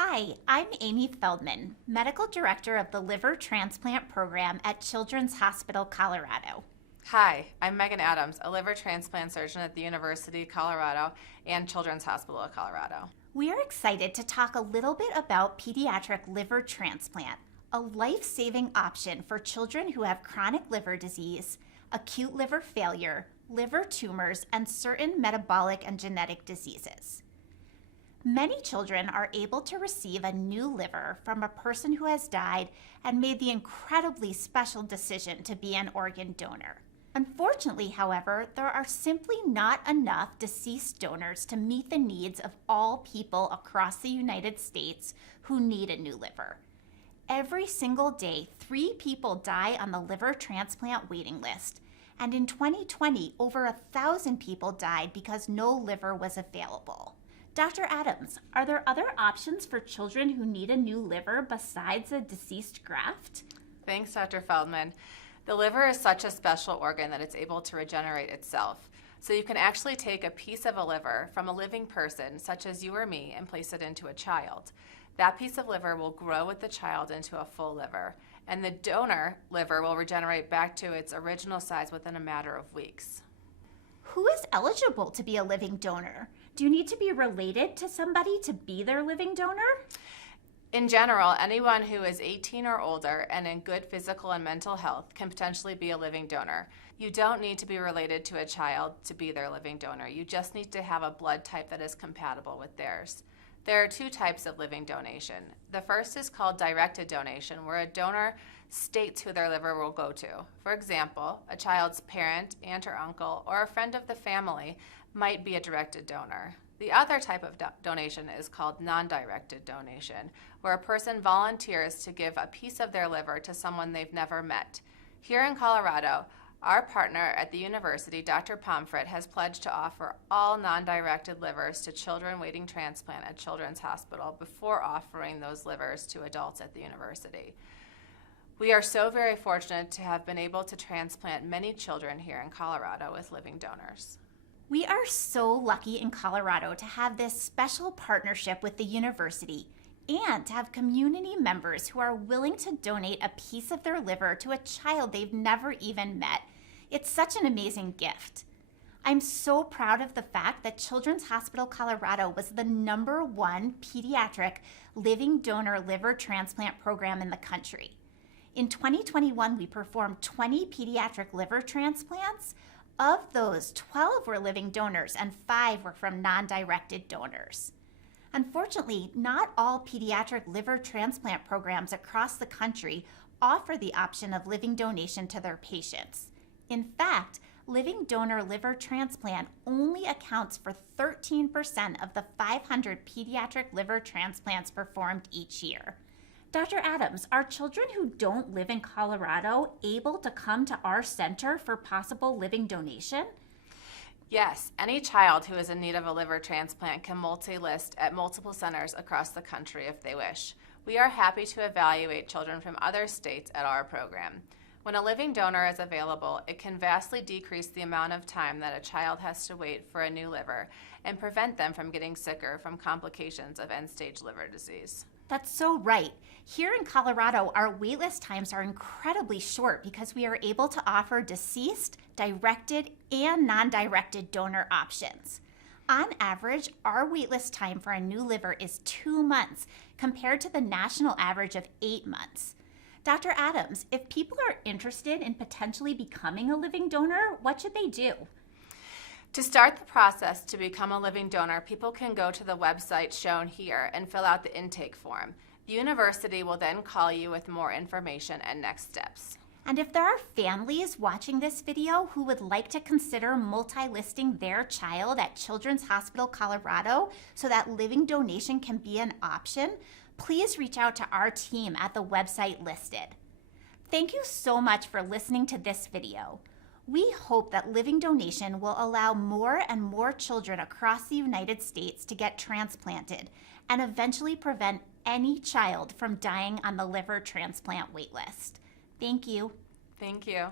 Hi, I'm Amy Feldman, Medical Director of the Liver Transplant Program at Children's Hospital, Colorado. Hi, I'm Megan Adams, a liver transplant surgeon at the University of Colorado and Children's Hospital of Colorado. We are excited to talk a little bit about pediatric liver transplant, a life-saving option for children who have chronic liver disease, acute liver failure, liver tumors, and certain metabolic and genetic diseases. Many children are able to receive a new liver from a person who has died and made the incredibly special decision to be an organ donor. Unfortunately, however, there are simply not enough deceased donors to meet the needs of all people across the United States who need a new liver. Every single day, 3 people die on the liver transplant waiting list, and in 2020, over 1,000 people died because no liver was available. Dr. Adams, are there other options for children who need a new liver besides a deceased graft? Thanks, Dr. Feldman. The liver is such a special organ that it's able to regenerate itself. So you can actually take a piece of a liver from a living person, such as you or me, and place it into a child. That piece of liver will grow with the child into a full liver, and the donor liver will regenerate back to its original size within a matter of weeks. Who is eligible to be a living donor? Do you need to be related to somebody to be their living donor? In general, anyone who is 18 or older and in good physical and mental health can potentially be a living donor. You don't need to be related to a child to be their living donor. You just need to have a blood type that is compatible with theirs. There are 2 types of living donation. The first is called directed donation, where a donor states who their liver will go to. For example, a child's parent, aunt or uncle, or a friend of the family might be a directed donor. The other type of donation is called non-directed donation, where a person volunteers to give a piece of their liver to someone they've never met. Here in Colorado, our partner at the university, Dr. Pomfret, has pledged to offer all non-directed livers to children waiting transplant at Children's Hospital before offering those livers to adults at the university. We are so very fortunate to have been able to transplant many children here in Colorado with living donors. We are so lucky in Colorado to have this special partnership with the university and to have community members who are willing to donate a piece of their liver to a child they've never even met. It's such an amazing gift. I'm so proud of the fact that Children's Hospital Colorado was the #1 pediatric living donor liver transplant program in the country. In 2021, we performed 20 pediatric liver transplants. Of those, 12 were living donors and 5 were from non-directed donors. Unfortunately, not all pediatric liver transplant programs across the country offer the option of living donation to their patients. In fact, living donor liver transplant only accounts for 13% of the 500 pediatric liver transplants performed each year. Dr. Adams, are children who don't live in Colorado able to come to our center for possible living donation? Yes, any child who is in need of a liver transplant can multi-list at multiple centers across the country if they wish. We are happy to evaluate children from other states at our program. When a living donor is available, it can vastly decrease the amount of time that a child has to wait for a new liver and prevent them from getting sicker from complications of end-stage liver disease. That's so right. Here in Colorado, our waitlist times are incredibly short because we are able to offer deceased, directed, and non-directed donor options. On average, our waitlist time for a new liver is 2 months compared to the national average of 8 months. Dr. Adams, if people are interested in potentially becoming a living donor, what should they do? To start the process to become a living donor, people can go to the website shown here and fill out the intake form. The university will then call you with more information and next steps. And if there are families watching this video who would like to consider multi-listing their child at Children's Hospital Colorado so that living donation can be an option, please reach out to our team at the website listed. Thank you so much for listening to this video. We hope that living donation will allow more and more children across the United States to get transplanted and eventually prevent any child from dying on the liver transplant waitlist. Thank you. Thank you.